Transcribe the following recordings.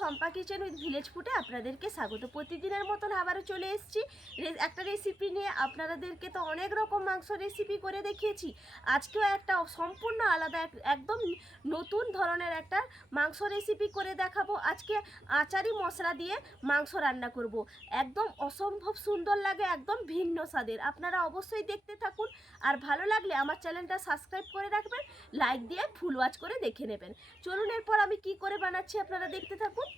Sampa kitchen with village ফুডে আপনাদেরকে স্বাগত। প্রতিদিনের মতন আবারও চলে এসেছি একটা রেসিপি নিয়ে। আপনাদেরকে তো অনেক রকম মাংস রেসিপি করে দেখিয়েছি, আজকেও একটা সম্পূর্ণ আলাদা একদম নতুন ধরনের একটা মাংস রেসিপি করে দেখাবো। আজকে আচারি মশলা দিয়ে মাংস রান্না করব। একদম অসম্ভব সুন্দর লাগে, একদম ভিন্ন স্বাদের। আপনারা অবশ্যই দেখতে থাকুন, আর ভালো লাগলে আমার চ্যানেলটা সাবস্ক্রাইব করে রাখবেন, লাইক দিয়ে ফুল ওয়াচ করে দেখে নেবেন। চলুন এরপর আমি কি করে বানাচ্ছি আপনারা দেখতে থাকুন।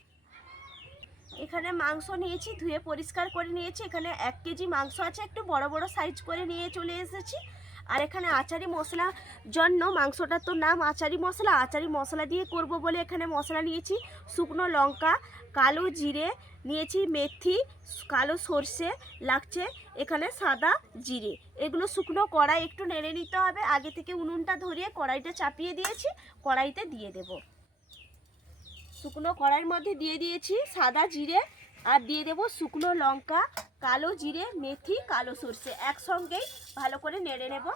এখানে মাংস নিয়েছি, ধুয়ে পরিষ্কার করে নিয়েছি। এখানে 1 কেজি মাংস আছে, একটু বড় বড় সাইজ করে নিয়ে চলে এসেছি। আর এখানে আচারি মশলা জন্য, মাংসটার তো নাম আচারি মশলা, আচারি মশলা দিয়ে করব বলে এখানে মশলা নিয়েছি। শুকনো লঙ্কা, কালো জিরে নিয়েছি, মেথি, কালো সর্ষে লাগছে, এখানে সাদা জিরে। এগুলো শুকনো কড়াই একটু নেড়ে নিতে হবে। আগে থেকে উনুনটা ধরিয়ে কড়াইটা চাপিয়ে দিয়েছি, কড়াইতে দিয়ে দেব। শুকনো কড়াইয়ের মধ্যে দিয়ে দিয়েছি সাদা জিরে, আর দিয়ে দেব শুকনো লঙ্কা, কালো জিরে, মেথি, কালো সর্ষে একসঙ্গেই ভালো করে নেড়ে নেব।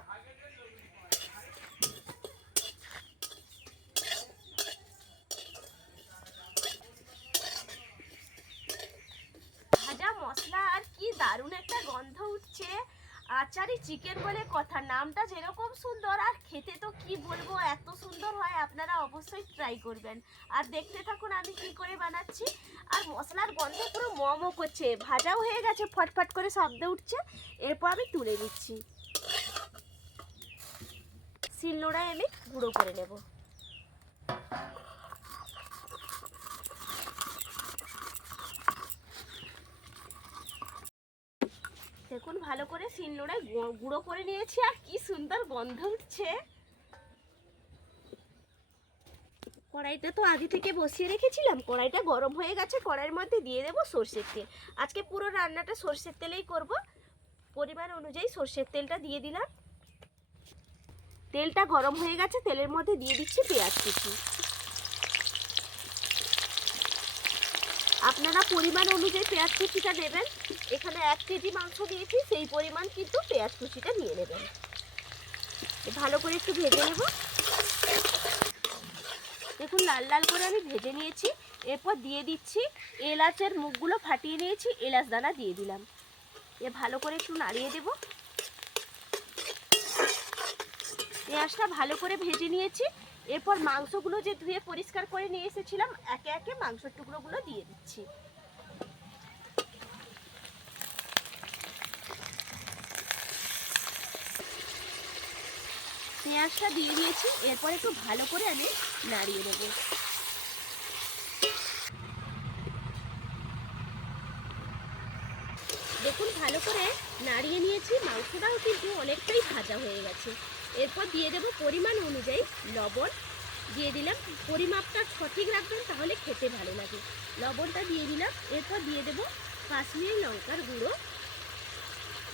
ভাজা মশলা আর কি দারুণ একটা গন্ধ উঠছে। আচারি চিকেন বলে কথা, নামটা যেরকম সুন্দর, আর খেতে তো কি বলবো, এত সুন্দর হয়। আপনারা অবশ্যই ট্রাই করবেন, আর দেখতে থাকুন আমি কি করে বানাচ্ছি। আর মশলার গন্ধ পুরো মম করছে, ভাজাও হয়ে গেছে, ফটফট করে শব্দ উঠছে। এরপর আমি তুলে নিচ্ছি, শিলনোড়ায় আমি গুঁড়ো করে নেব। দেখুন ভালো করে শিলনোড়ায় গুঁড়ো করে নিয়েছি, আর কি সুন্দর গন্ধ উঠছে। কড়াইটা তো আগে থেকে বসিয়ে রেখেছিলাম, কড়াইটা গরম হয়ে গেছে। কড়াইয়ের মধ্যে দিয়ে দেবো সর্ষের তেল। আজকে পুরো রান্নাটা সর্ষের তেলেই করব। পরিমাণ অনুযায়ী সর্ষের তেলটা দিয়ে দিলাম। তেলটা গরম হয়ে গেছে, তেলের মধ্যে দিয়ে দিচ্ছি পেঁয়াজ কুচি। আপনারা পরিমাণ অনুযায়ী পেঁয়াজ কুচিটা দেবেন। এখানে 1 কেজি মাংস দিয়েছি, সেই পরিমাণ কিন্তু পেঁয়াজ কুচিটা নিয়ে নেবেন। ভালো করে একটু ভেজে নেব। দেখুন লাল লাল করে আমি ভেজে নিয়েছি। এরপর দিয়ে দিচ্ছি এলাচের মুখগুলো ফাটিয়ে নিয়েছি, এলাচ দানা দিয়ে দিলাম। ভালো করে একটু নাড়িয়ে দেব। পেঁয়াজটা ভালো করে ভেজে নিয়েছি। এরপর মাংসগুলো যে ধুয়ে পরিষ্কার করে নিয়ে এসেছিলাম, একে একে মাংসের টুকরোগুলো দিয়ে দিচ্ছি। পেঁয়াজটা দিয়ে দিয়েছি, এরপর একটু ভালো করে আমি নাড়িয়ে নেব। দেখুন ভালো করে নাড়িয়ে নিয়েছি, মাংসটাও কিন্তু অনেকটাই ভাজা হয়ে গেছে। এরপর দিয়ে দেব পরিমাণ অনুযায়ী লবণ। দিয়ে দিলাম, পরিমাপটা সঠিক রাখবেন তাহলে খেতে ভালো লাগে। লবণটা দিয়ে দিলাম। এরপর দিয়ে দেব কাশ্মীরি লঙ্কার গুঁড়ো,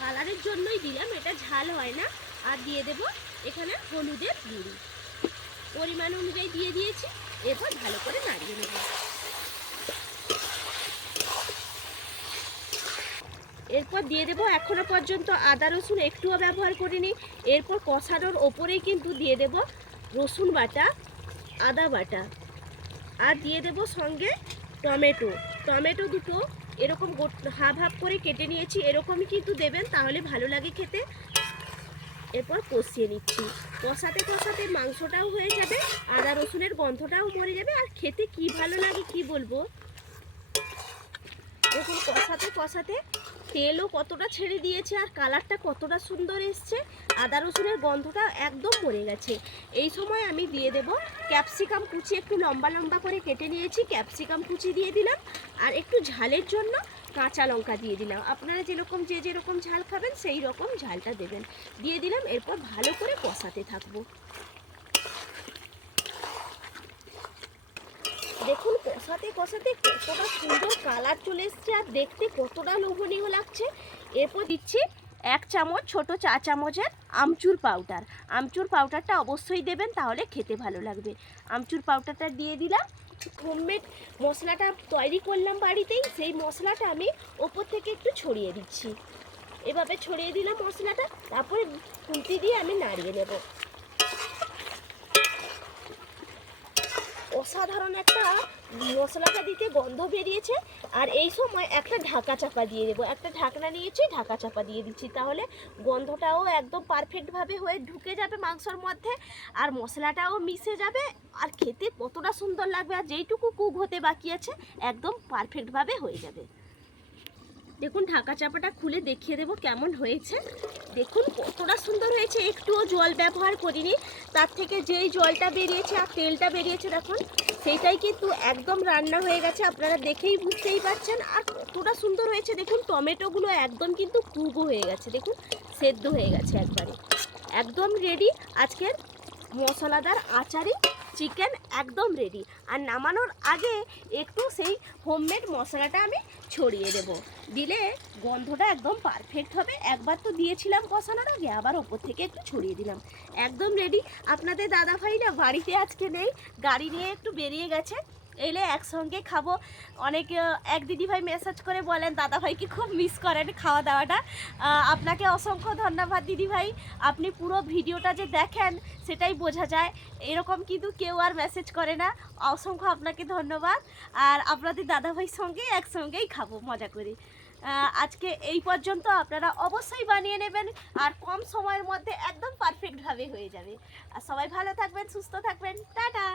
কালারের জন্যই দিলাম, এটা ঝাল হয় না। আর দিয়ে দেব এখানে হলুদের গুঁড়ি, পরিমাণ অনুযায়ী দিয়ে দিয়েছি। এরপর ভালো করে নাড়িয়ে নেব। এরপর দিয়ে দেবো, এখনো পর্যন্ত আদা রসুন একটুও ব্যবহার করিনি। এরপর কষানোর ওপরেই কিন্তু দিয়ে দেব রসুন বাটা, আদা বাটা, আর দিয়ে দেব সঙ্গে টমেটো দুটো এরকম হাফ হাফ করে কেটে নিয়েছি। এরকমই কিন্তু দেবেন, তাহলে ভালো লাগে খেতে। এরপর কষিয়ে নিচ্ছি। কষাতে কষাতে মাংসটাও হয়ে যাবে, আদা রসুনের গন্ধটাও মরে যাবে, আর খেতে কি ভালো লাগে কি বলবো। দেখুন কষাতে কষাতে তেলও কতটা ছেড়ে দিয়েছে, আর কালারটা কতটা সুন্দর এসছে। আদা রসুনের গন্ধটা একদম মরে গেছে। এই সময় আমি দিয়ে দেব ক্যাপসিকাম কুচি, একটু লম্বা লম্বা করে কেটে নিয়েছি, ক্যাপসিকাম কুচি দিয়ে দিলাম। আর একটু ঝালের জন্য কাঁচা লঙ্কা দিয়ে দিলাম। আপনারা যেরকম ঝাল খাবেন সেই রকম ঝালটা দেবেন। দিয়ে দিলাম। এরপর ভালো করে কষাতে থাকবো। দেখুন কষাতে কষাতে কতটা সুন্দর কালার চলে এসছে, আর দেখতে কতটা লোভনীয় লাগছে। এরপর দিচ্ছি 1 চামচ, ছোট চা চামচের আমচুর পাউডার। আমচুর পাউডারটা অবশ্যই দেবেন, তাহলে খেতে ভালো লাগবে। আমচুর পাউডারটা দিয়ে দিলাম। হোমমেড মশলাটা তৈরি করলাম বাড়িতেই, সেই মশলাটা আমি ওপর থেকে একটু ছড়িয়ে দিচ্ছি। এভাবে ছড়িয়ে দিলাম মশলাটা, তারপরে খুন্তি দিয়ে আমি নাড়িয়ে নেব। অসাধারণ একটা মশলাটা দিতে গন্ধ বেরিয়েছে। আর এই সময় একটা ঢাকা চাপা দিয়ে দেবো, একটা ঢাকনা নিয়েছি, ঢাকা চাপা দিয়ে দিচ্ছি, তাহলে গন্ধটাও একদম পারফেক্টভাবে হয়ে ঢুকে যাবে মাংসর মধ্যে, আর মশলাটাও মিশে যাবে, আর খেতে কতটা সুন্দর লাগবে। আর যেইটুকু কুক হতে বাকি আছে একদম পারফেক্টভাবে হয়ে যাবে। দেখুন ঢাকা চাপাটা খুলে দেখিয়ে দেবো কেমন হয়েছে। দেখুন কতটা সুন্দর হয়েছে, একটুও জল ব্যবহার করিনি, তার থেকে যেই জলটা বেরিয়েছে আর তেলটা বেরিয়েছে দেখুন সেইটাই কিন্তু একদম রান্না হয়ে গেছে, আপনারা দেখেই বুঝতেই পারছেন। আর কতটা সুন্দর হয়েছে দেখুন, টমেটোগুলো একদম কিন্তু কুকও হয়ে গেছে, দেখুন সেদ্ধ হয়ে গেছে একবারে। একদম রেডি আজকের মশলাদার আচারি চিকেন, একদম রেডি। আর নামানোর আগে একটু সেই হোমমেড মশলাটা আমি ছড়িয়ে দেব, দিলে গন্ধটা একদম পারফেক্ট হবে। একবার তো দিয়েছিলাম কষানোর আগে, আবার ওপর থেকে একটু ছড়িয়ে দিলাম। একদম রেডি। আপনাদের দাদাভাই না বাড়িতে আজকে নেই, গাড়ি নিয়ে একটু বেরিয়ে গেছে, এলে একসঙ্গে খাবো। অনেক এক দিদিভাই মেসেজ করে বলেন দাদাভাইকে খুব মিস করেন খাওয়া দাওয়াটা। আপনাকে অসংখ্য ধন্যবাদ দিদিভাই, আপনি পুরো ভিডিওটা যে দেখেন সেটাই বোঝা যায়, এরকম কিন্তু কেউ আর মেসেজ করে না। অসংখ্য আপনাকে ধন্যবাদ। আর আপনাদের দাদাভাইয়ের সঙ্গে একসঙ্গেই খাবো মজা করে। আজকে এই পর্যন্ত, আপনারা অবশ্যই বানিয়ে নেবেন, আর কম সময়ের মধ্যে একদম পারফেক্টভাবে হয়ে যাবে। আর সবাই ভালো থাকবেন, সুস্থ থাকবেন, টাটা।